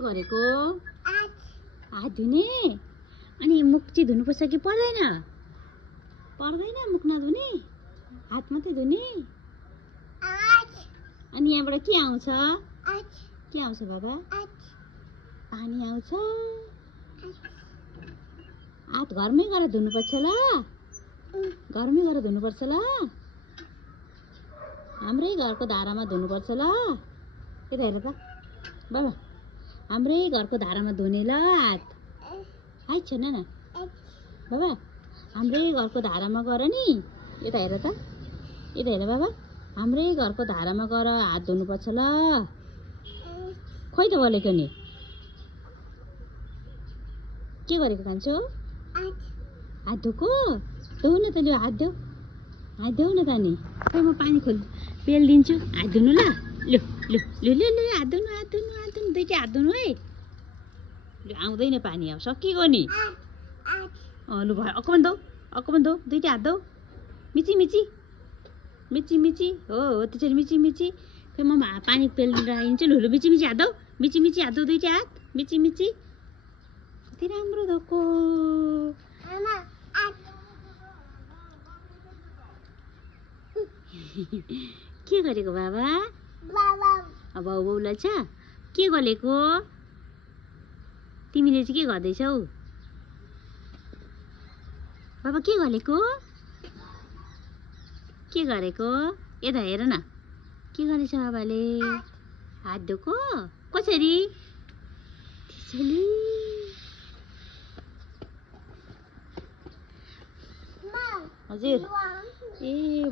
गरेको? हात धुने? अनि मुख चाहिँ धुनुपर्छ कि पर्दैन? पर्दैन मुख नधुने? हात मात्रै धुने? अनि यहाँबाट के आउँछ? के आउँछ बाबा? पानी आउँछ। हात घरमै गएर धुनुपर्छ ल। घरमै गएर धुनुपर्छ ल। हाम्रै घरको धारामा धुनुपर्छ ल। यता हेर त बाबा, हाम्रै घरको धारामा धुने ल हात। हात छैन न बाबा, हाम्रै घरको धारामा गर नि। यता हेर त, यता हेर बाबा, हाम्रै घरको धारामा गएर हात धुनुपर्छ ल। खोइ त बोलेको नि। के गरेको कान्छो? हात धोको? धो न त, लु हात धो। हात धो न त नि। खोइ म पानी पेलिदिन्छु। हात धुनु ल। लु लु लु लु लु हात धुनु, हात धुनु, हात धुनु। दुईटै हात धुनु है। लु आउँदैन पानी, अब सकिएको नि। लु भयो, अर्को पनि धो, अर्को पनि धो। दुईटै हात धो। मिची मिची मिची मिची। हो त्यसरी मिची मिची। खोइ म पानी पेलेर आइदिन्छु। लु लु मिची मिची हात धो। मिची मिची हात धो, दुईटै हात मिची मिची। कति राम्रो धोको। के गरेको बाबा? बाउ बाउलाई छ? के गरेको? तिमीले चाहिँ के गर्दैछौ? बाबा के गरेको? के गरेको? यता हेर न। के गरेछ बाबाले? हात धोको? कसरी? त्यसरी। हजुर। ए